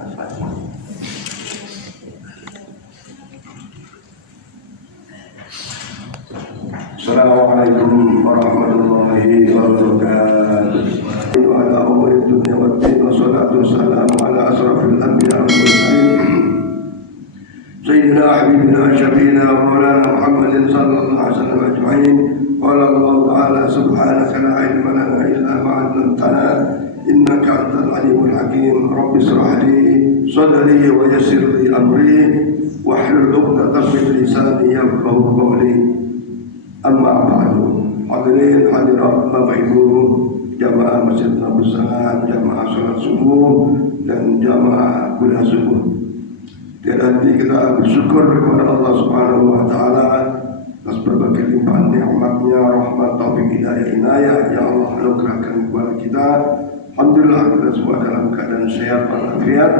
Assalamualaikum warahmatullahi wabarakatuh. Ala umuri dunia wa din wa salatu wassalamu ala asrafil anbiya wal mursalin Sayyidina habibina syafiina wa maulana Muhammadin sallallahu alaihi wasallam ajma'in. Qala Allah ta'ala subhanaka la ilma lana illa ma 'allamtana innaka antal alimul hakim. Rabbi shrah li sadri wa yassir li amri wahlul 'uqdatam min lisani yafqahu qawli. Amma ba'du. Hadirin hadirat Bapak Ibu jamaah Masjid Nabi Salam, jamaah salat subuh dan jamaah kuliah subuh. Tiada henti kita bersyukur kepada Allah Subhanahu wa taala atas berbagai limpahan nikmat-Nya, rahmat, taufik, hidayah, inayah yang Allah anugerahkan kepada kita. Alhamdulillah kita semua dalam keadaan sehat walafiat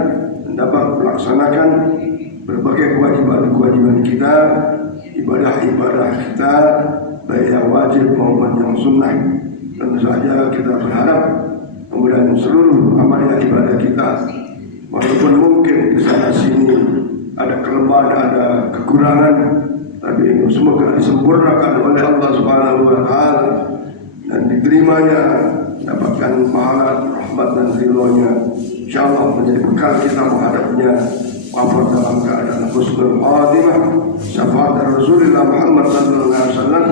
dan dapat melaksanakan berbagai kewajiban kita, ibadah-ibadah kita, baik yang wajib maupun yang sunnah. Tentu saja kita berharap kemudian seluruh amalan ibadah kita, walaupun mungkin di sana sini ada kelemahan, ada kekurangan, tapi semoga disempurnakan oleh Allah Subhanahu wa taala dan diterimanya, dapatkan pahala, rahmat dan ridhonya. Insyaallah menjadi bekal kita menghadapnya wafat dalam keadaan husnul khatimah, syafaat Rasulullah Muhammad sallallahu alaihi wasallam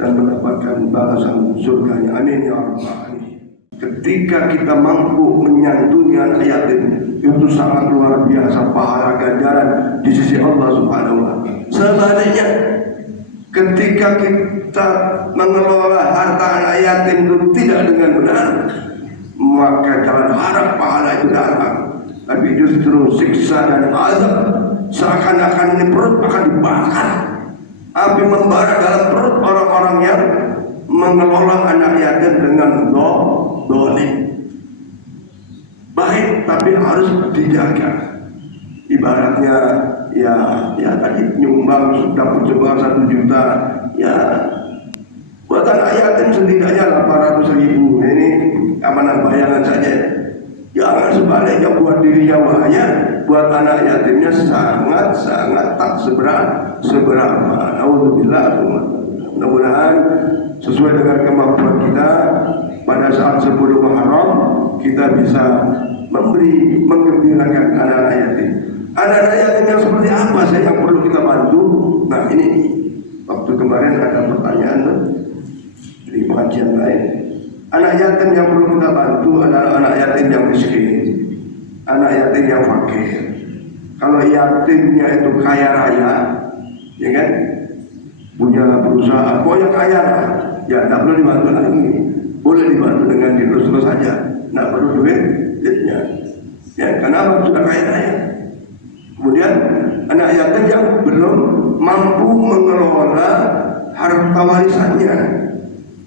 dan mendapatkan balasan surganya. Amin ya rabbal alamin. Ketika kita mampu menyantuni anak yatim, itu sangat luar biasa pahala ganjaran di sisi Allah Subhanahu wa taala. Sebaliknya, ketika kita mengelola harta anak yatim itu tidak dengan benar, maka jangan harap pahala itu datang, tapi justru siksa dan azab. Seakan-akan ini perut akan dibakar, api membara dalam perut orang-orang yang mengelola anak yatim dengan dolim. Baik, tapi harus dijaga. Ibaratnya ya tadi nyumbang dapat jumlah 1 juta, ya buat anak yatim setidaknya 800.000. Ini amanan bayangan saja. Jangan sebaliknya buat dirinya bahaya, buat anak yatimnya sangat tak seberapa. Alhamdulillah. Mudah-mudahan sesuai dengan kemampuan kita pada saat 10 Muharram kita bisa menggembirakan anak-anak yatim. Anak-anak yatim yang seperti apa saya yang perlu kita bantu? Nah ini waktu kemarin ada pertanyaan di pengajian lain. Anak yatim yang perlu kita bantu adalah anak yatim yang miskin, anak yatim yang fakir. Kalau yatimnya itu kaya raya, ya kan, punya perusahaan, pokoknya kaya, ya tidak perlu dibantu lagi. Boleh dibantu dengan dilus-lus saja, tidak perlu duitnya. Ya, karena sudah kaya raya. Kemudian anak yatim yang belum mampu mengelola harta warisannya,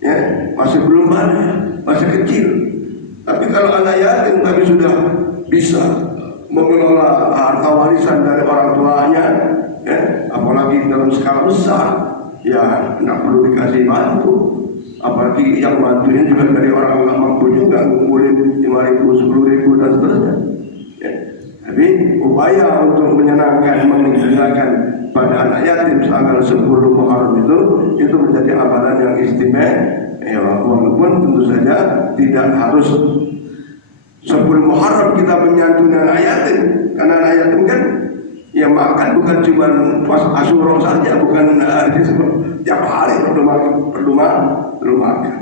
ya, masih belum banyak, masih kecil. Tapi kalau anak yatim tapi sudah bisa mengelola harta warisan dari orang tuanya, ya, apalagi dalam skala besar, ya tidak perlu dikasih bantu. Apalagi yang bantunya juga dari orang nggak mampu juga, ngumpulin 5.000, 10.000 dan seterusnya. Ya. Tapi upaya untuk menyenangkan, menggembirakan pada anak yatim tanggal 10 Muharram itu menjadi amalan yang istimewa. Ya, walaupun tentu saja tidak harus 10 Muharram kita menyantuni anak yatim, karena anak yatim kan ya makan bukan cuma pas Asyura saja, bukan tiap hari perlu makan.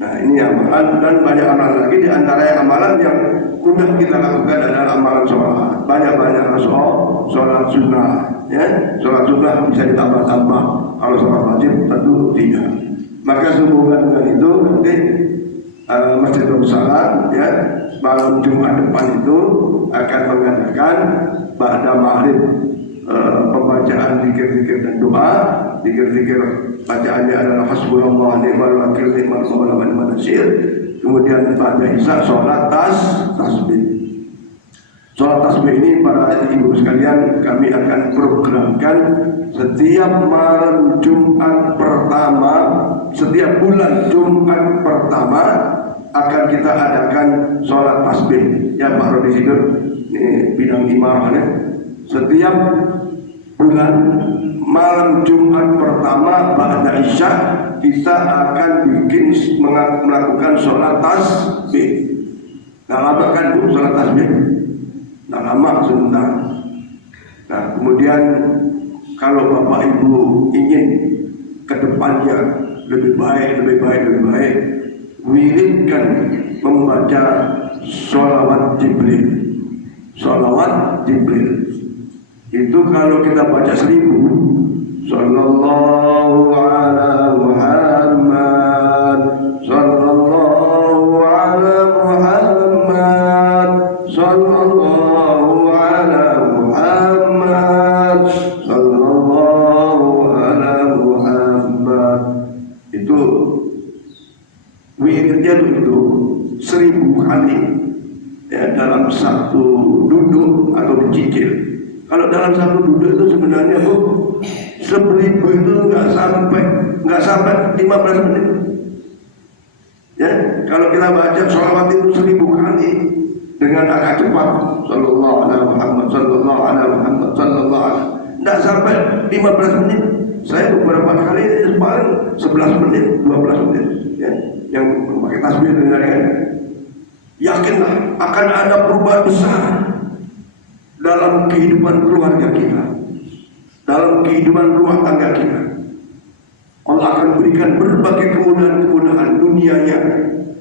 Nah ini amalan dan banyak amalan lagi. Di antara amalan yang mudah kita lakukan adalah amalan sholat. Banyak sholat sunnah, ya. Sholat sunnah bisa ditambah-tambah. Kalau sholat wajib tentu tidak. Maka sehubungan dengan itu nanti Masjid Nabi Salam, ya, malam Jumat depan itu akan mengadakan ba'da maghrib pembacaan zikir-zikir dan doa. Zikir-zikir bacaannya adalah hasbunallah ni'mal wakil ni'mal maulah wa ni'mal nasir. Kemudian pada isya sholat tasbih. Sholat tasbih ini para ibu sekalian kami akan programkan setiap malam Jumat pertama, setiap bulan Jumat pertama akan kita adakan sholat tasbih ya Pak Rodi Sidur, ini bidang imarahnya. Setiap bulan malam Jumat pertama ba'da Isya kita akan melakukan sholat tasbih. Nggak lama kan Bu sholat tasbih? Nggak lama, sebentar. Nah kemudian kalau Bapak Ibu ingin kedepannya lebih baik, wiridkan membaca sholawat Jibril. Sholawat Jibril itu kalau kita baca 1000, sallallahu ala Muhammad, sallallahu ala Muhammad, sallallahu ala Muhammad, sallallahu ala Muhammad. Itu wiridnya itu 1000 kali ya, dalam satu duduk atau dicicil. Kalau dalam satu duduk itu sebenarnya Bu 1000 itu nggak sampai 15 menit. Ya, kalau kita baca sholawat itu 1000 kali dengan agak cepat, sallallahu alaihi Muhammad, sallallahu alaihi Muhammad, sallallahu alaihi, nggak sampai 15 menit. Saya beberapa kali paling 11 menit, 12 menit. Ya, yang memakai tasbih dengarkan. Yakinlah akan ada perubahan besar dalam kehidupan keluarga kita, dalam kehidupan rumah tangga kita. Allah akan berikan berbagai kemudahan-kemudahan dunianya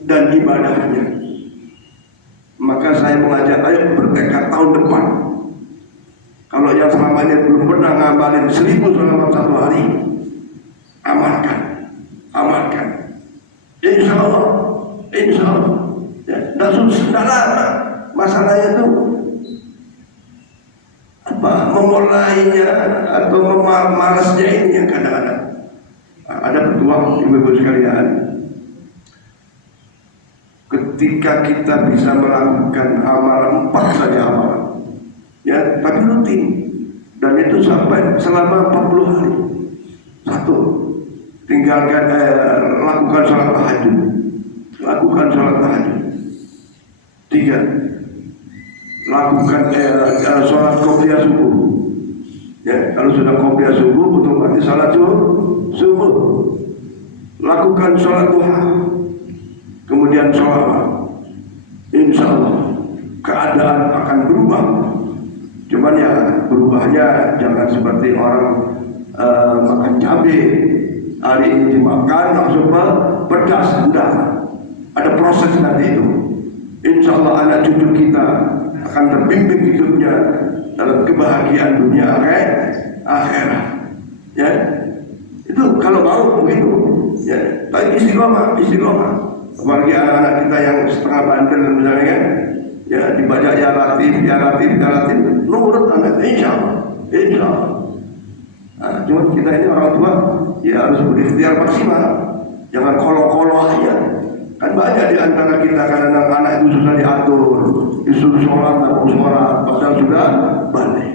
dan ibadahnya. Maka saya mengajak, ayo bertekad tahun depan. Kalau yang selama ini belum pernah ngamalin 1000 sholawat satu hari, amalkan. Insya Allah. Ya, tidak lama. Masalahnya itu memulainya atau malasnya ini yang kadang-kadang ada petuah ibu-ibu sekalian. Ketika kita bisa melakukan amalan 4 saja amalan, ya tapi rutin, dan itu sampai selama 40 hari. 1, tinggalkan lakukan sholat tahajud. 3, lakukan sholat qobliyah subuh. Ya, kalau sudah qobliyah subuh otomatis sholat subuh. Lakukan sholat duha, kemudian sholat. Insya Allah keadaan akan berubah. Cuman ya berubahnya jangan seperti orang makan cabai, hari ini dimakan langsung pedas. Enggak, ada proses nanti itu. Insya Allah anak cucu kita akan terbimbing hidupnya dalam kebahagiaan dunia akhirat. Ya, itu kalau mau begitu. Ya, tapi istiqomah. Apalagi anak-anak kita yang setengah bandel misalnya kan, ya dibaca ya latif, nurut anak, insya Allah. Nah, cuma kita ini orang tua ya harus berikhtiar maksimal, jangan kolok-kolok aja. Kan banyak di antara kita kadang anak itu susah diatur, disuruh sholat, padahal sudah balik.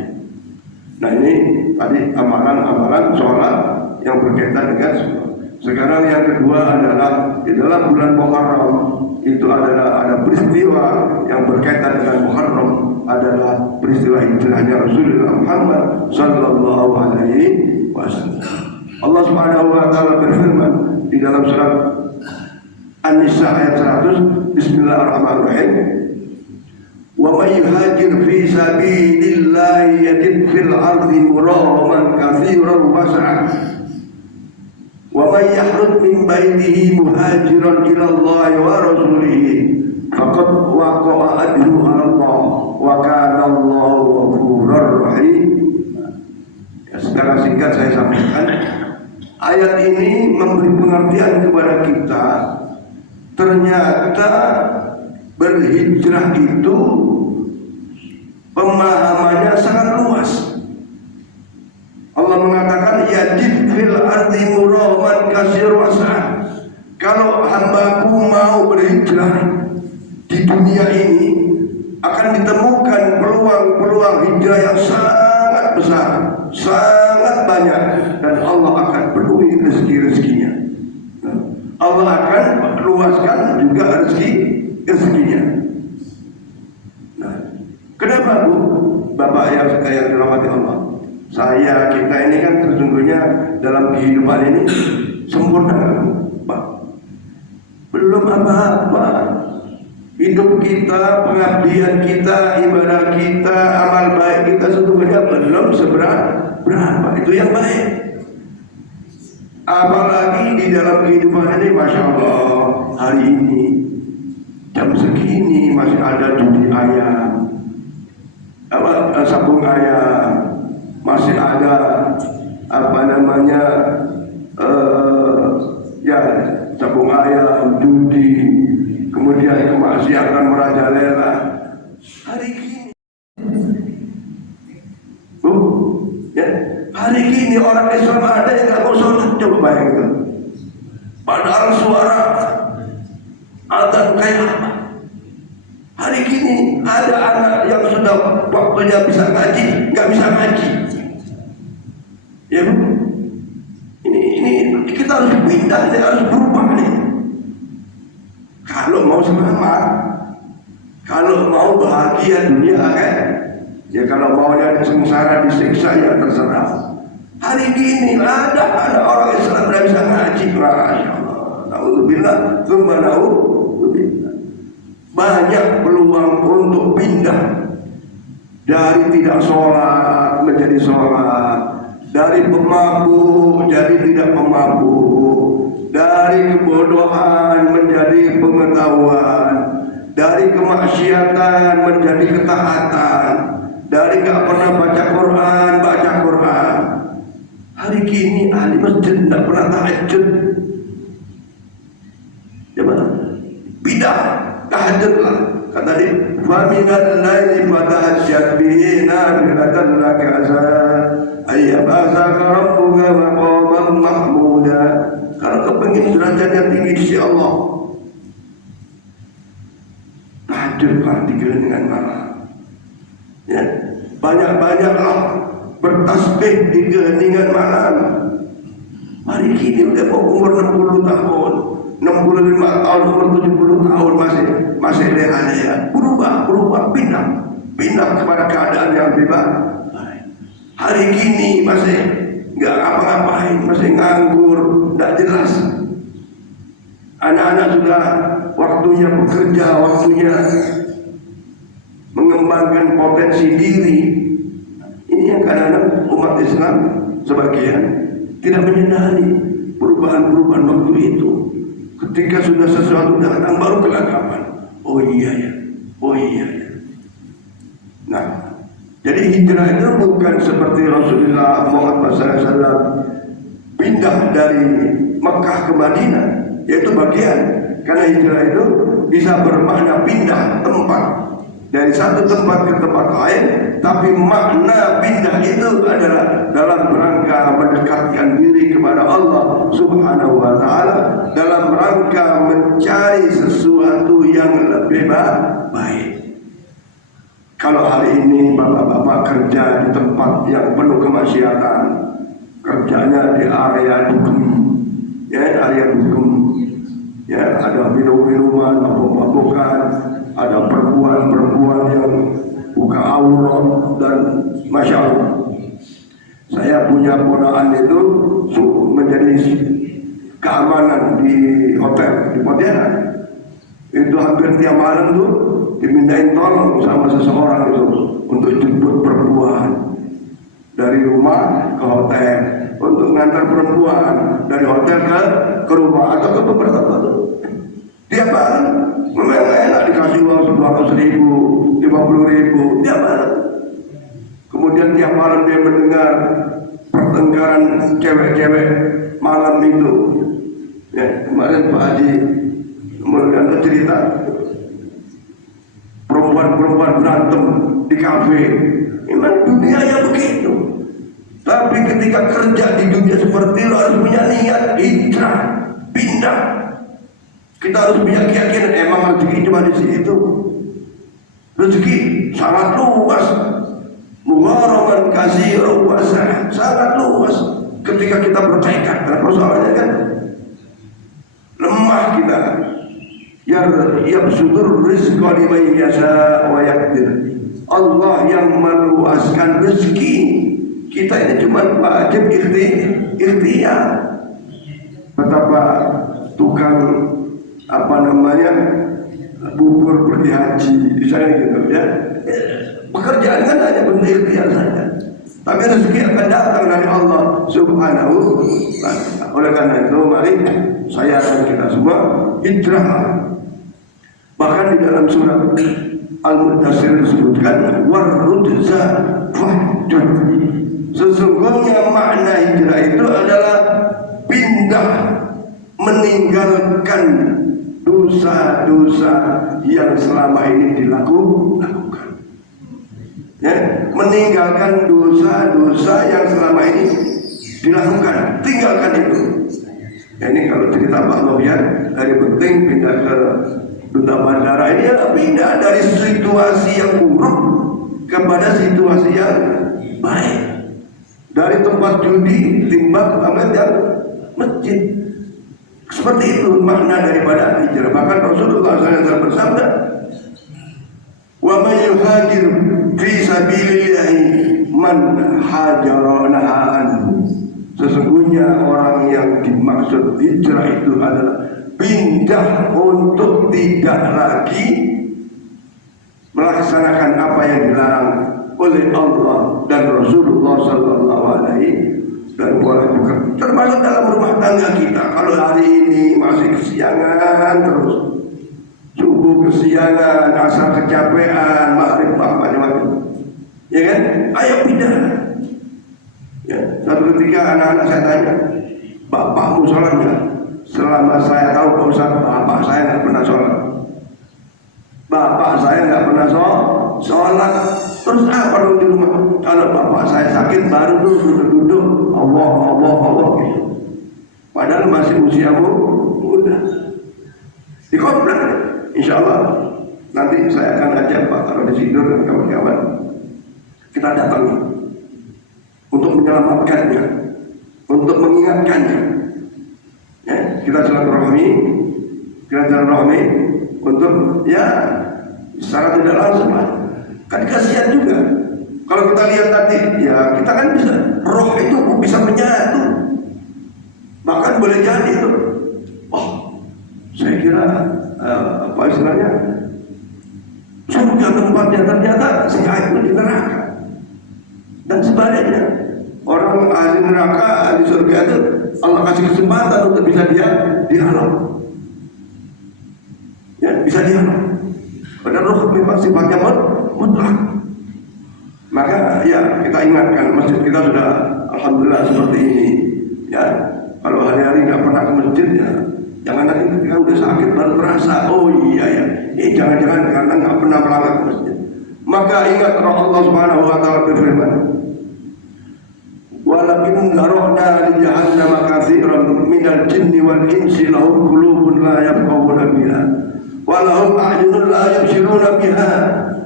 Nah ini tadi amalan sholat yang berkaitan dengan sholat. Sekarang yang kedua adalah di dalam bulan Muharram itu ada peristiwa yang berkaitan dengan Muharram, adalah peristiwa hijrahnya Rasulullah Muhammad sallallahu alaihi wasallam. Allah Subhanahu wa taala berfirman di dalam surat An-Nisa ayat 100, Bismillahirrahmanirrahim. Wa may yuhajir fi sabilillahi yajid fil ardi muraman katsiran was'a. Wa may yahrud min baitihi muhajiran ila Allah wa rasulihi faqad waqa'a ajruhu 'ala Allah wa kana Allahu ghafurur rahim. Secara singkat saya sampaikan, ayat ini memberi pengertian kepada kita. Ternyata berhijrah itu pemahamannya sangat luas. Allah mengatakan yajid fil ardi muraman kasir wasa. Kalau hambaku mau berhijrah di dunia ini, akan ditemukan peluang-peluang hijrah yang sangat besar, sangat banyak, dan Allah akan penuhi rezeki-rezekinya. Allah akan meluaskan juga rezekinya. Nah, kenapa Bu? Bapak yang dirahmati Allah, kita ini kan sesungguhnya dalam kehidupan ini sempurna, Pak. Belum apa-apa. Hidup kita, pengabdian kita, ibadah kita, amal baik kita sesungguhnya belum seberapa. Itu yang baik. Apalagi di dalam kehidupan ini, Masya Allah, hari ini jam segini masih ada judi ayam, sabung ayam, masih ada sabung ayam, judi, kemudian kemaksiatan merajalela. Hari ini, hari ini orang Islam ada yang nggak mau sholat, coba bayangkan. Padahal suara adzan kayak apa? Hari ini ada anak yang sudah waktunya bisa ngaji, nggak bisa ngaji. Ya Bu, ini kita harus pindah, harus berubah nih. Kalau mau selamat, kalau mau bahagia dunia akhirat, ya kalau mau yang sengsara disiksa ya terserah. Hari ini ada orang Islam yang bisa ngaji, Masya Allah. Alhamdulillah, banyak peluang untuk pindah dari tidak sholat menjadi sholat, dari pemabuk jadi tidak pemabuk, dari kebodohan menjadi pengetahuan, dari kemaksiatan menjadi ketaatan, dari gak pernah baca Quran. Hari kini ahli masjid tidak pernah tahajud. Gimana? Bidah, tahajudlah. Kata dia, "Faminal laili fatahajjad bihi nafilatan laka asa ayyabasaka rabbuka maqaman mahmuda." Kalau kau ingin derajat yang tinggi di sisi Allah, tahajudlah di dengan malam. Ya, banyak-banyaklah bertasbih di keheningan malam. Hari ini udah mau umur 60 tahun, 65 tahun, umur 70 tahun masih leha-leha. Berubah, pindah kepada keadaan yang lebih baik. Hari ini masih nggak ngapa-ngapain, masih nganggur, nggak jelas. Anak-anak sudah waktunya bekerja, waktunya mengembangkan potensi diri. Ini yang kadang-kadang umat Islam sebagian tidak menyadari perubahan-perubahan waktu itu. Ketika sudah sesuatu datang baru kelagapan. Oh iya ya. Nah, jadi hijrah itu bukan seperti Rasulullah Muhammad SAW pindah dari Mekah ke Madinah, yaitu bagian. Karena hijrah itu bisa bermakna pindah tempat dari satu tempat ke tempat lain, tapi makna pindah itu adalah dalam rangka mendekatkan diri kepada Allah Subhanahu wa Ta'ala, dalam rangka mencari sesuatu yang lebih baik. Kalau hari ini bapak-bapak kerja di tempat yang penuh kemaksiatan, kerjanya di area dugem, ya, ada minum-minuman, mabuk-mabukan, ada perempuan-perempuan yang buka aurat, dan Masya Allah, saya punya ponakan itu menjadi keamanan di hotel di Pontianak. Itu hampir tiap malam tuh dimintain tolong sama seseorang itu untuk jemput perempuan dari rumah ke hotel, untuk ngantar perempuan dari hotel ke rumah atau ke beberapa tempat. Tiap malam memang enak dikasih uang 200.000, 50.000 tiap malam. Kemudian tiap malam dia mendengar pertengkaran cewek-cewek malam itu. Ya, kemarin Pak Haji kemudian cerita perempuan-perempuan berantem di kafe. Memang dunianya begitu. Tapi ketika kerja di dunia seperti itu harus punya niat hijrah, pindah. Kita harus punya keyakinan emang rezeki cuma di situ. Rezeki sangat luas. Mugharaman katsirun wasi'ah, sangat luas. Ketika kita bertekad, dan persoalannya kan lemah kita. yabsutur rizqa liman yasha wa yaqdir. Allah yang meluaskan rezeki. Kita ini cuma wajib ikhtiar. Betapa tukang bubur pergi haji misalnya gitu ya. Pekerjaan kan hanya bentuk ikhtiar saja. Tapi rezeki akan datang dari Allah Subhanahu wa ta'ala. Oleh karena itu mari saya dan kita semua hijrah. Bahkan di dalam surat Al-Mudaththir disebutkan warrujza fahjur. Sesungguhnya makna hijrah itu adalah pindah, meninggalkan dosa-dosa yang selama ini dilakukan. Ya, meninggalkan dosa-dosa yang selama ini dilakukan, tinggalkan itu. Ya, ini kalau cerita Pak Novian dari Beting pindah ke Duta Bandara ini adalah pindah dari situasi yang buruk kepada situasi yang baik. Dari tempat judi timbal ke tempat yang masjid. Seperti itu makna daripada hijrah. Bahkan Rasulullah SAW bersabda, wa man yuhajir fi sabilillahi man hajara nahaan. Sesungguhnya orang yang dimaksud hijrah itu adalah pindah untuk tidak lagi melaksanakan apa yang dilarang oleh Allah dan Rasulullah sallallahu alaihi dan wasallam. Termasuk dalam rumah tangga kita. Kalau hari ini masih kesiangan terus, subuh kesiangan, asar kecapean, maghrib macam-macam, ya kan? Ayo pindah. Ya, satu ketika anak-anak saya tanya, bapakmu sholat nggak? Selama saya tahu Pak Ustaz, bapak saya nggak pernah sholat. Bapak saya nggak pernah sholat. Terus apa dong di rumah? Kalau bapak saya sakit baru duduk Allah gitu. Padahal masih usiamu muda. Di komplek, insya Allah nanti saya akan ajak Pak Karodi Sidur dan kawan-kawan. Kita datang untuk menyelamatkannya, untuk mengingatkannya. Ya, kita silaturahmi untuk ya secara tidak langsung lah. Kan kasihan juga kalau kita lihat tadi, ya kita kan bisa, roh itu bisa menyatu, bahkan boleh jadi itu. Oh, saya kira apa istilahnya, surga tempatnya, ternyata si itu di neraka. Dan sebaliknya, orang ahli neraka, ahli surga itu Allah kasih kesempatan untuk bisa dialog. Ya, bisa dialog. Padahal roh memang sifatnya mutlak. Maka ya kita ingatkan, masjid kita sudah alhamdulillah seperti ini. Ya, kalau hari-hari nggak pernah ke masjid ya, jangan nanti ketika udah sakit baru terasa. Oh iya ya, jangan-jangan karena nggak pernah berangkat ke masjid. Maka ingat roh Allah Subhanahu wa ta'ala berfirman, walakin zarokna li jahannam katsiran minal jinni wal insi lahum qulubun la yafqahuna biha wa lahum a'yunun la yubsiruna biha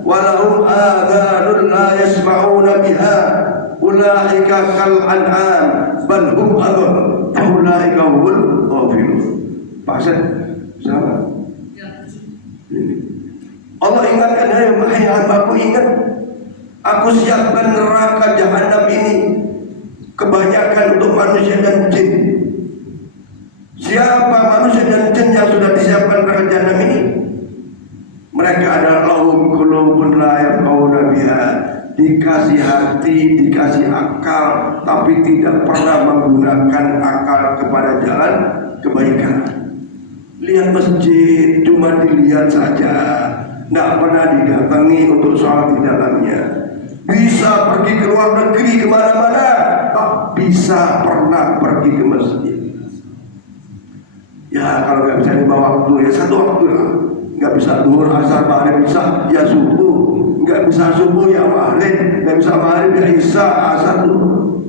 wa lahum adhanun la yasma'una biha ulaika kal an'am bal hum adall ulaika humul ghafilun. Pasal sama ini Allah ingatkan, hai hambaku, ingat aku siapkan neraka jahanam ini kebanyakan untuk manusia dan jin. Siapa manusia dan jin yang sudah disiapkan neraka jahanam ini? Mereka adalah lahum qulubun la yafqahuna biha, dikasih hati, dikasih akal, tapi tidak pernah menggunakan akal kepada jalan kebaikan. Lihat masjid cuma dilihat saja, tidak pernah didatangi untuk sholat di dalamnya. Bisa pergi ke luar negeri kemana-mana, tak bisa pernah pergi ke masjid. Ya kalau nggak bisa lima waktu ya satu waktu lah. Nggak bisa duhur, asar, maghrib, isya ya subuh. Nggak bisa subuh ya maghrib, nggak bisa maghrib ya isya, asar duhur.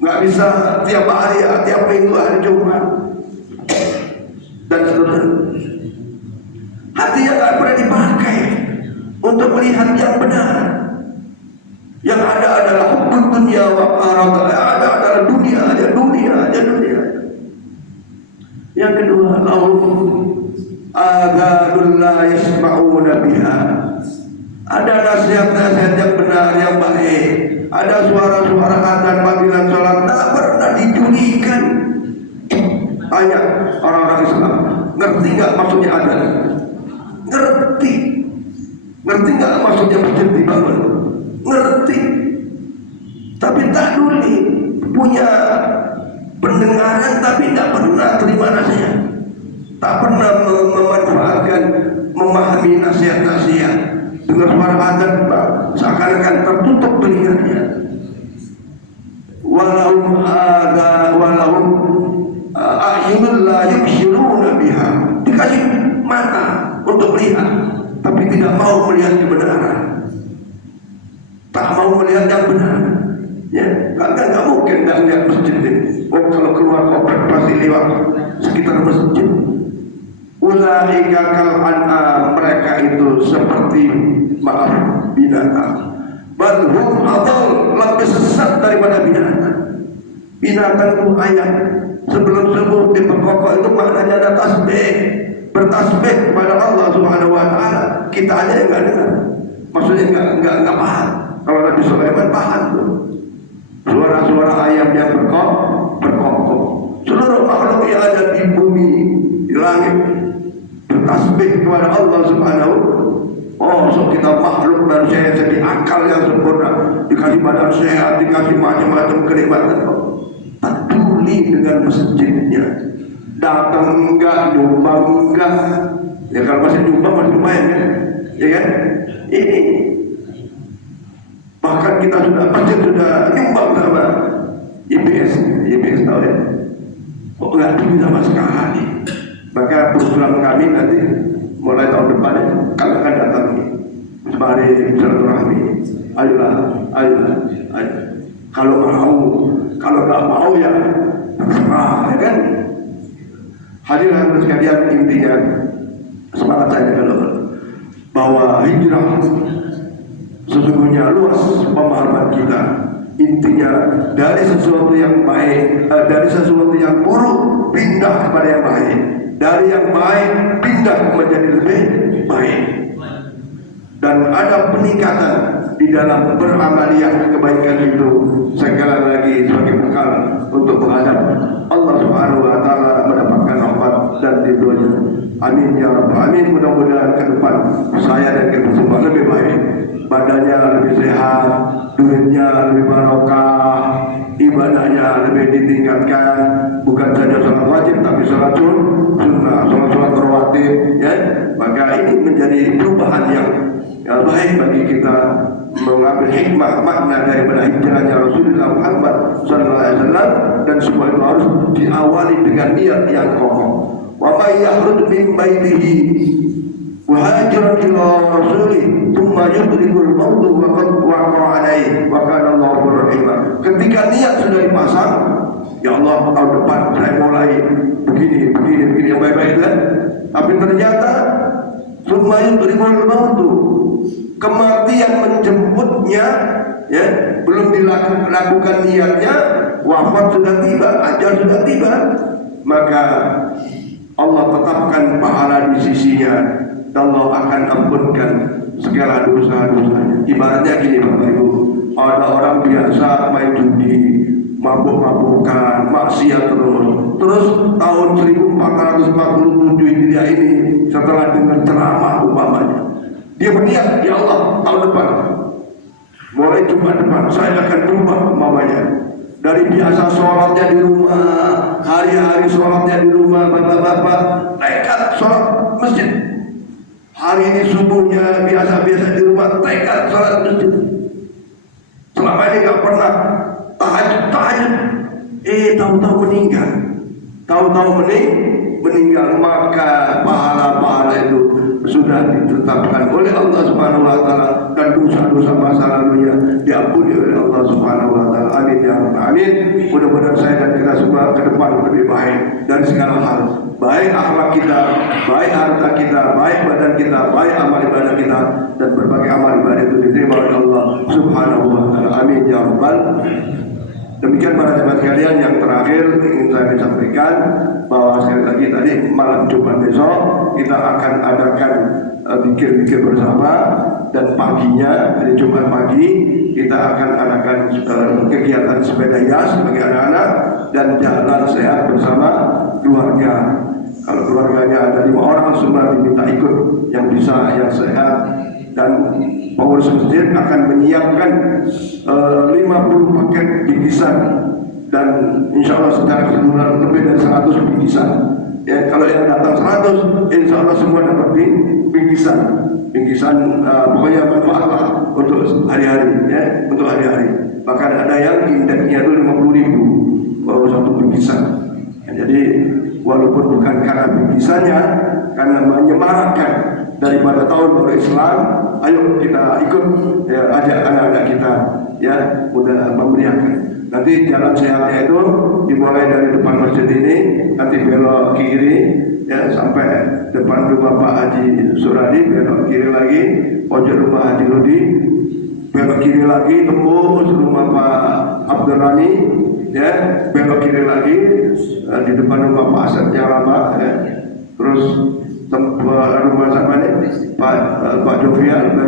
Nggak bisa tiap hari ya, tiap minggu hari Jumat dan seterusnya. Hatinya nggak pernah dipakai untuk melihat yang benar. Yang ada adalah hukum dunia wa qarata, ada adalah dunia. Yang kedua, lahum adhanun la yasma'una biha. Ada nasihat-nasihat yang benar, yang baik. Ada suara-suara adzan panggilan salat tak pernah dijulikan. Tanya orang-orang Islam, ngerti nggak maksudnya adzan? Ngerti. Ngerti nggak maksudnya masjid dibangun? Ngerti. Tapi tak duli, punya pendengaran tapi tak pernah terima nasihat. Tak pernah memanfaatkan, memahami nasihat-nasihat. Dengar suara adzan seakan-akan tertutup telinganya. Walahum a'yunun la yubsiruna biha. Dikasih mata untuk melihat, tapi tidak mau melihat kebenaran. Tak mau melihat yang benar. Ya, nggak mungkin nggak lihat masjid ini. Oh, kalau keluar komplek pasti lewat sekitar masjid. Ulaika kal an'am, mereka itu seperti binatang. Bal hum adall, lebih sesat daripada binatang. Binatang itu ayat sebelum subuh di pokok itu maknanya ada tasbih, bertasbih kepada Allah Subhanahu wa taala. Kita aja yang enggak dengar. Maksudnya enggak paham. Kalau Nabi Sulaiman paham tuh. Suara-suara ayam yang berkokok. Seluruh makhluk yang ada di bumi, di langit bertasbih kepada Allah Subhanahu. Oh, so kita makhluk manusia yang jadi akal yang sempurna, dikasih badan sehat, dikasih macam-macam kenikmatan. Tak peduli dengan masjidnya. Datang enggak, nyumbang enggak. Ya kalau masih nyumbang masih lumayan kan? Ya kan? Ini bahkan kita masjid sudah nyumbang sama IPS tahu ya? Kok nggak peduli sama sekali? Maka program kami nanti mulai tahun depan ya, kalian akan datang mari silaturahmi. Ayolah. Kalau nggak mau ya terserah, ya kan? Hadirin sekalian, intinya semangat saya dulu bahwa hijrah sesungguhnya luas pemahaman kita. Intinya dari sesuatu yang baik, dari sesuatu yang buruk pindah kepada yang baik, dari yang baik pindah menjadi lebih baik. Dan ada peningkatan di dalam beramaliyah kebaikan itu sekali lagi sebagai bekal untuk menghadap Allah Subhanahu wa taala, mendapatkan rahmat dan ridhonya. Amin ya rabbal alamin. Mudah-mudahan ke depan saya dan kita semua lebih baik, badannya lebih sehat, duitnya lebih barokah, ibadahnya lebih ditingkatkan, bukan saja sholat wajib tapi sholat sunnah, sholat rawatib, ya. Maka ini menjadi perubahan yang baik bagi kita, mengambil hikmah makna daripada hijrahnya Rasulullah Muhammad SAW, dan semua itu harus diawali dengan niat yang kokoh. Wa may yakhruj min baitihi muhajiran ila rasulih thumma yudrikul maut wa qad waqa'a alaihi wa kana Allahu rahimah. Ketika niat sudah dipasang, ya Allah tahun depan saya mulai begini yang baik-baik kan? Tapi ternyata thumma yudrikul maut, kematian menjemputnya, ya, belum dilakukan niatnya, wafat sudah tiba, ajal sudah tiba, maka Allah tetapkan pahala di sisinya, dan Allah akan ampunkan segala dosa-dosanya. Ibaratnya gini Bapak Ibu, ada orang biasa main judi, mabuk-mabukan, maksiat terus tahun 1447 Hijriah ini, setelah dengar ceramah umpamanya, dia berniat, ya Allah tahun depan mulai Jumat depan saya akan berubah umpamanya. Dari biasa sholatnya di rumah, hari-hari sholatnya di rumah, bapak-bapak tekad sholat masjid. Hari ini subuhnya biasa-biasa di rumah, tekad sholat masjid. Selama ini gak pernah tahajud. Tahu-tahu meninggal, maka pahala-pahala itu sudah ditetapkan oleh Allah Subhanahu wa taala, dan dosa-dosa masa lalunya diampuni oleh Allah Subhanahu wa taala. Amin ya rabbal alamin. Mudah-mudahan saya dan kita semua ke depan lebih baik dari segala hal, baik akhlak kita, baik harta kita, baik badan kita, baik amal ibadah kita, dan berbagai amal ibadah itu diterima oleh Allah Subhanahu wa taala. Amin ya rabbal Demikian para jemaat sekalian, yang terakhir ingin saya sampaikan bahwa sekali lagi tadi malam Jumat besok kita akan adakan zikir-zikir bersama, dan paginya hari Jumat pagi kita akan adakan kegiatan sepeda hias bagi anak-anak dan jalan sehat bersama keluarga. Kalau keluarganya ada 5 orang, semua diminta ikut, yang bisa, yang sehat. Dan pengurus masjid akan menyiapkan 50 paket bingkisan, dan insya Allah secara keseluruhan lebih dari 100 bingkisan. Ya, kalau yang datang 100, insya Allah semua dapat bingkisan, pokoknya manfaat lah untuk hari-hari, ya, untuk hari-hari. Bahkan ada yang indeksnya itu 50.000 baru satu bingkisan. Ya, jadi walaupun bukan karena bingkisannya, karena menyemarakkan daripada tahun baru Islam, ayo kita ikut, ya, ajak anak-anak kita, ya, mudah memberiakan. Nanti jalan sehatnya itu dimulai dari depan masjid ini, nanti belok kiri, ya, sampai depan rumah Pak Haji Suradi, belok kiri lagi, pojok rumah Haji Rudi, belok kiri lagi, tembus rumah Pak Abdul Rani, ya, belok kiri lagi di depan rumah Pak Asad yang lama, ya, terus rumah siapa nih? Pak Jovian,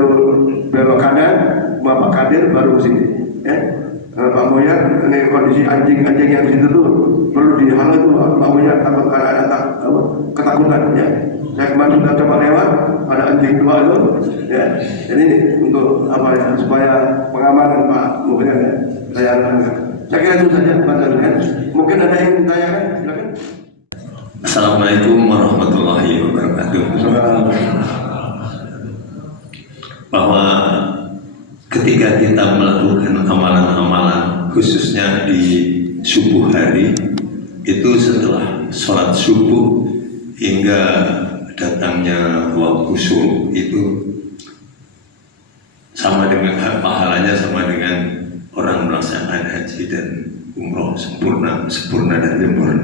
belok kanan, rumah Pak Kadir, baru ke sini, ya. Pak Moyan, ini kondisi anjing-anjing yang di situ tuh perlu dihalau tuh, Pak Moyan, takut ada ketakutan, ya. Saya kemarin sudah coba lewat, ada anjing tua itu, ya. Jadi untuk apa ya, supaya pengamanan Pak Moyan, ya. Saya kira itu saja, Pak Darman. Mungkin ada yang ditanyakan, silakan. Assalamualaikum warahmatullahi wabarakatuh. Bahwa ketika kita melakukan amalan-amalan, khususnya di subuh hari, itu setelah sholat subuh hingga datangnya waktu subuh, itu sama dengan pahalanya sama dengan orang melaksanakan haji dan umroh sempurna dan sempurna.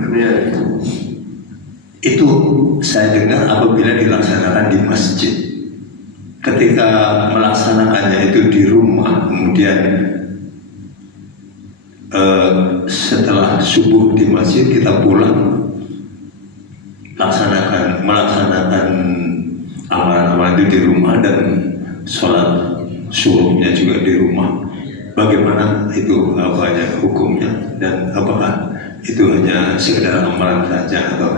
Itu saya dengar apabila dilaksanakan di masjid. Ketika melaksanakannya itu di rumah, kemudian setelah subuh di masjid kita pulang melaksanakan amalan-amalan itu di rumah, dan sholat subuhnya juga di rumah. Bagaimana itu banyak hukumnya, dan apakah itu hanya sekedar amalan saja atau?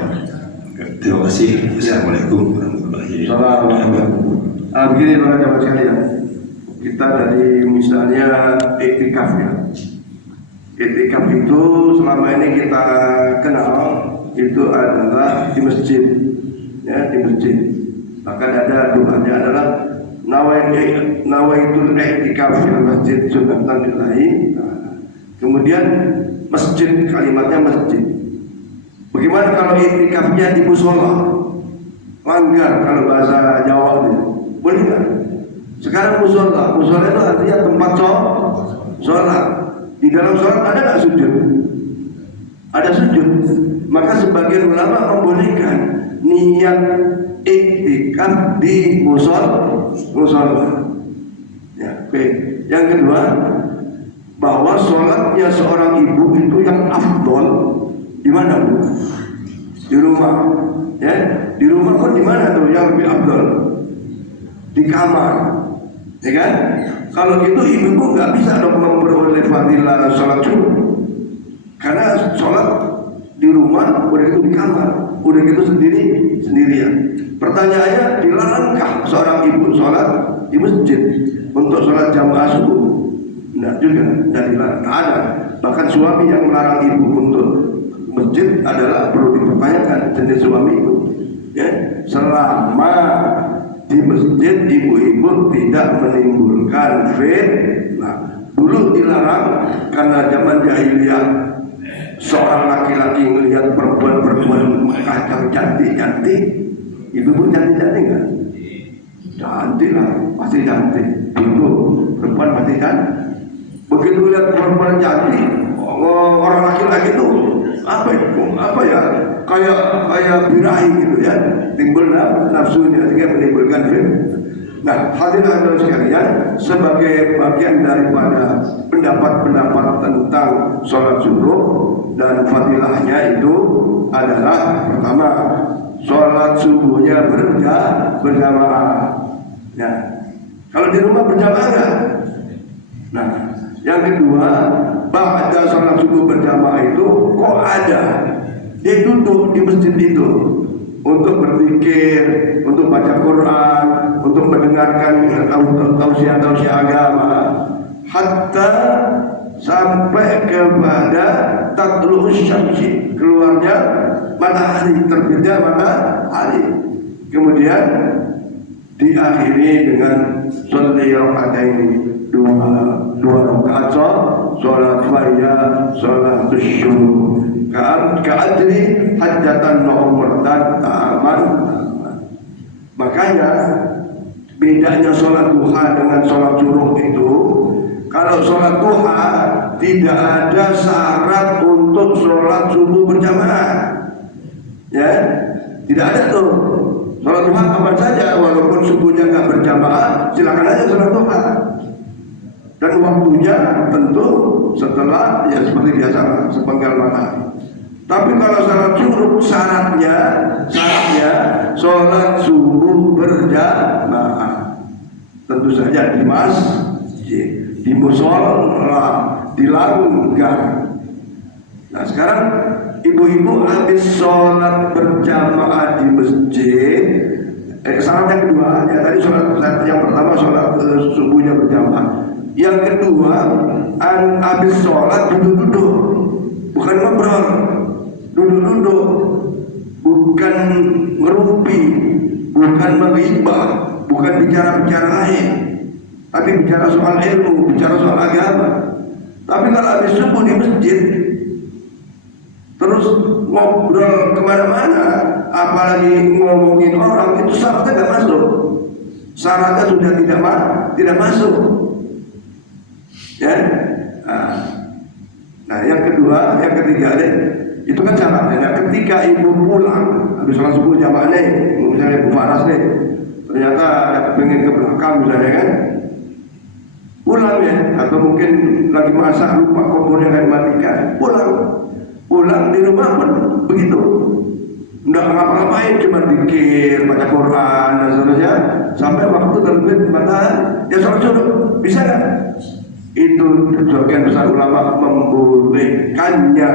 Terima kasih. Assalamualaikum warahmatullahi wabarakatuh. Begini para jemaat sekalian, kita dari misalnya iktikaf, ya. Iktikaf itu selama ini kita kenal itu adalah di masjid, ya, di masjid. Bahkan ada doanya adalah nawaitul iktikaf di masjid sunatan lillahi. Kemudian masjid, kalimatnya masjid. Bagaimana kalau iktikafnya di musola? Langgar kalau bahasa Jawa ini. Boleh nggak? Sekarang musola itu artinya tempat sholat. Di dalam sholat ada nggak sujud? Ada sujud. Maka sebagian ulama membolehkan niat iktikaf di musola. Ya, oke. Yang kedua, bahwa sholatnya seorang ibu itu yang afdol di mana, Bu? Di rumah, ya. Di rumah pun di mana tuh yang lebih afdol? Di kamar, ya kan? Kalau gitu ibu nggak bisa dong memperoleh fadilah sholat subuh, karena sholat di rumah, udah gitu di kamar, udah gitu sendirian. Pertanyaannya, dilarangkah seorang ibu sholat di masjid untuk sholat jamaah subuh? Tidak juga, tidak ada. Bahkan suami yang melarang ibu untuk masjid adalah perlu dipertanyakan jenis suami itu, ya. Selama di masjid ibu-ibu tidak menimbulkan fitnah. Dulu dilarang karena zaman jahiliyah, seorang laki-laki melihat perempuan kacang cantik, ibu-ibu cantik nggak? Cantik lah, pasti cantik. Dulu perempuan pasti cantik. Begitu lihat perempuan cantik, orang laki-laki itu apa ya, kayak birahi gitu, ya, timbul nafsunya, sehingga menimbulkan Nah, hadirin sekalian, sebagai bagian daripada pendapat-pendapat tentang sholat subuh dan fadilahnya itu adalah pertama, sholat subuhnya berjamaah. Ya, kalau di rumah berjamaah enggak? Nah, yang kedua, ba'da sholat subuh berjamaah itu kok ada? Dia duduk di masjid itu untuk berzikir, untuk baca Quran, untuk mendengarkan tausiah-tausiah agama, hatta sampai kepada tatlu'us syamsi, keluarnya matahari, terbitnya matahari. Kemudian diakhiri dengan sholli raka'ataini, dua rakaat sholat faya, sholat syuhur, ka'adri hajatan umratan ta'aman. Makanya bedanya sholat duha dengan sholat subuh itu, kalau sholat duha tidak ada syarat untuk sholat subuh berjamaah, ya, tidak ada tuh. Sholat duha kapan saja, walaupun subuhnya nggak berjamaah, silakan aja sholat duha. Dan waktunya tentu setelah, ya seperti biasa, sepenggal matahari. Tapi kalau sholat subuh syaratnya sholat subuh berjamaah. Tentu saja di masjid, di musola, di langgar. Nah sekarang ibu-ibu habis sholat berjamaah di masjid. Syarat yang kedua, ya tadi sholat yang pertama sholat subuhnya berjamaah. Yang kedua, habis sholat duduk-duduk, bukan ngobrol. Duduk-duduk, bukan ngerumpi, bukan menghibah, bukan bicara-bicara lain, tapi bicara soal ilmu, bicara soal agama. Tapi kalau habis subuh di masjid, terus ngobrol kemana-mana, apalagi ngomongin orang, itu syaratnya tidak masuk. Syaratnya sudah tidak masuk. Ya, nah yang kedua, yang ketiga deh. Itu kan syaratnya. Ketika ibu pulang habis sholat subuh jamaah nih, misalnya ibu Faras nih, ternyata ada pengen ke belakang misalnya kan, pulang ya, atau mungkin lagi masak lupa kompornya kan dimatikan, pulang di rumah pun begitu, nggak ngapa-ngapain, cuma zikir, baca Quran dan seterusnya, sampai waktu terbit matahari, ya sholat subuh, bisa nggak? Itu sebagian besar ulama membolehkannya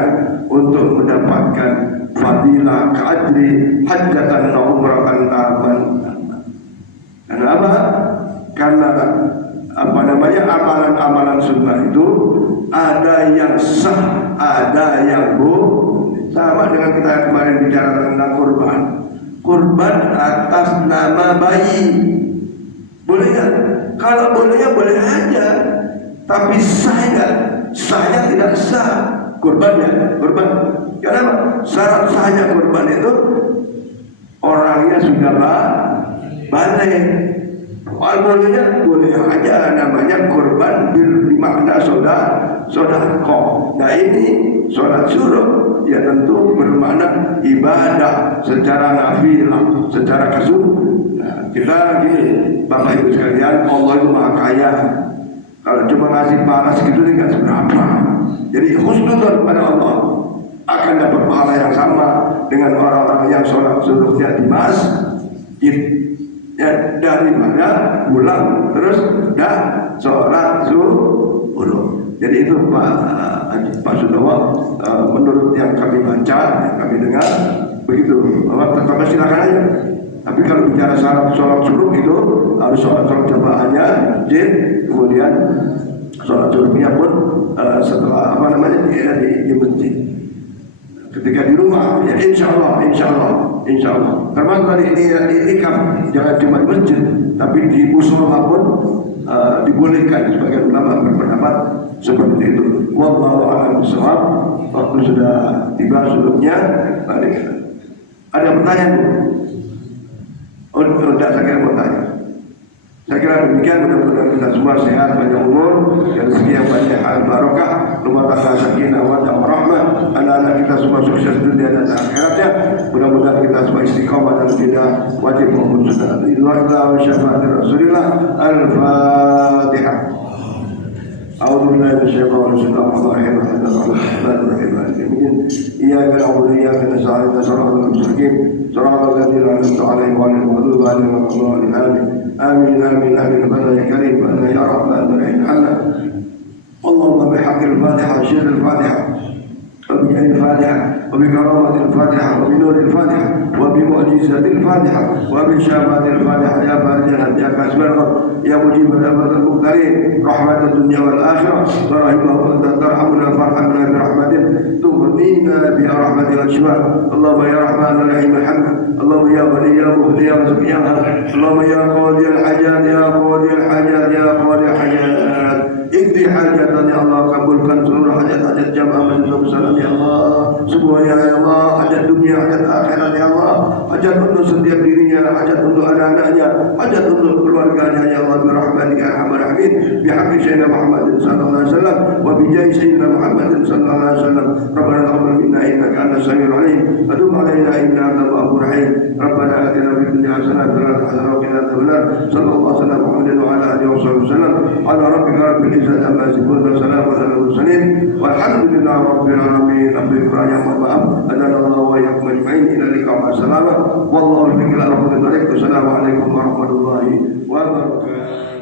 untuk mendapatkan fadilah ka'adri hajatan umratan ta'aman. Karena apa? Karena amalan-amalan sunnah itu ada yang sah, ada yang sama dengan kita kemarin bicara tentang kurban atas nama bayi, boleh nggak? Kalau bolehnya boleh aja. Tapi sahnya tidak sah kurbannya. Kenapa? Syarat sahnya kurban itu orangnya sudah balik. Bolehnya boleh aja, namanya kurban bermakna sodako. Nah ini sholat suruh ya tentu bermakna ibadah secara nafilah, secara kesubuh. Nah, kita gini, Bapak Ibu sekalian, Allah itu maha kaya. Kalau cuma ngasih pahala segitu tidak seberapa. Jadi husnuzon kepada Allah akan dapat pahala yang sama dengan orang-orang yang sholat subuhnya di masjid, ya, daripada pulang terus dah sholat subuh. Jadi itu Pak Sudowo, menurut yang kami baca, yang kami dengar begitu. Tetap silakan aja. Tapi kalau bicara syarat sholat subuh itu harus sholat jamaahnya, kemudian sholat subuhnya pun setelah di masjid. Ketika di rumah, ya insya Allah. Termasuk tadi ikam jangan cuma di masjid, tapi di musola pun dibolehkan. Sebagian ulama berpendapat seperti itu. Wallahu a'lam bishawab. Waktu sudah tiba sebelumnya, balik. Ada pertanyaan? Oh, tidak, saya kira mau tanya. Saya kira demikian, mudah-mudahan kita semua sehat, banyak umur, dan rezeki yang banyak, barokah, rumah tangga sakinah, wadah, rahmah, anak-anak kita semua sukses dunia dan akhiratnya. Mudah-mudahan kita semua istiqamah dan tidak wajib maupun sunnah. Illa wa syafa'ati Rasulillah. Al-Fatihah. أعوذ بالله من الشيطان الرجيم. الرحمن الرحيم مالك يوم الدين. إياك نعبد وإياك نستعين صراط المستقيم صراط الذين أنعمت عليهم غير المغضوب عليهم ولا الضالين. آمين آمين آمين. فلا يا كريم فأنا يا رب أنت العين حنا. اللهم بحق الفاتحة شر الفاتحة وبجاه الفاتحة وبكرامة الفاتحة وبنور الفاتحة وبمعجزة الفاتحة وبشفاعة الفاتحة يا فارج الهم يا كاشف الغم يا مجيب دعوة المختارين رحمة الدنيا والآخرة ورحمه أنت ترحمنا فارحمنا برحمتك تغنينا بها رحمة الأشواق. اللهم يا رحمن الرحيم الحمد. اللهم يا ولي يا مهدي يا رزق يا هاد. اللهم يا قاضي الحاجات يا قاضي الحاجات يا قاضي الحاجات اقضي حاجاتنا يا الله. kabulkan seluruh hajat-hajat jamaah majelis salam ya Allah semuanya ya Allah, hajat dunia, hajat akhirat ya Allah, hajat untuk setiap dirinya, hajat untuk anak-anaknya, hajat untuk keluarganya ya Allah, birahmatika ya arhamar rahimin, bihaqqi sayyidina Muhammad sallallahu alaihi wasallam wa bi jahi sayyidina Muhammad sallallahu alaihi wasallam. Rabbana taqabbal minna innaka antas samiul alim wa tub alaina innaka antal tawwabur rahim. Rabbana atina fid dunya hasanah wa fil akhirati hasanah wa qina adzabannar. Sallallahu alaihi wa sallam wa ala alihi wa sallam ala rabbika rabbil izzati amma yasifun wa salamun alal mursalin walhamdulillahi rabbil alamin. Mohon maaf. Adallahu wa iyyakum ajma'in. Ila liqa wa salama. Wallahu a'lam. Assalamualaikum warahmatullahi wabarakatuh.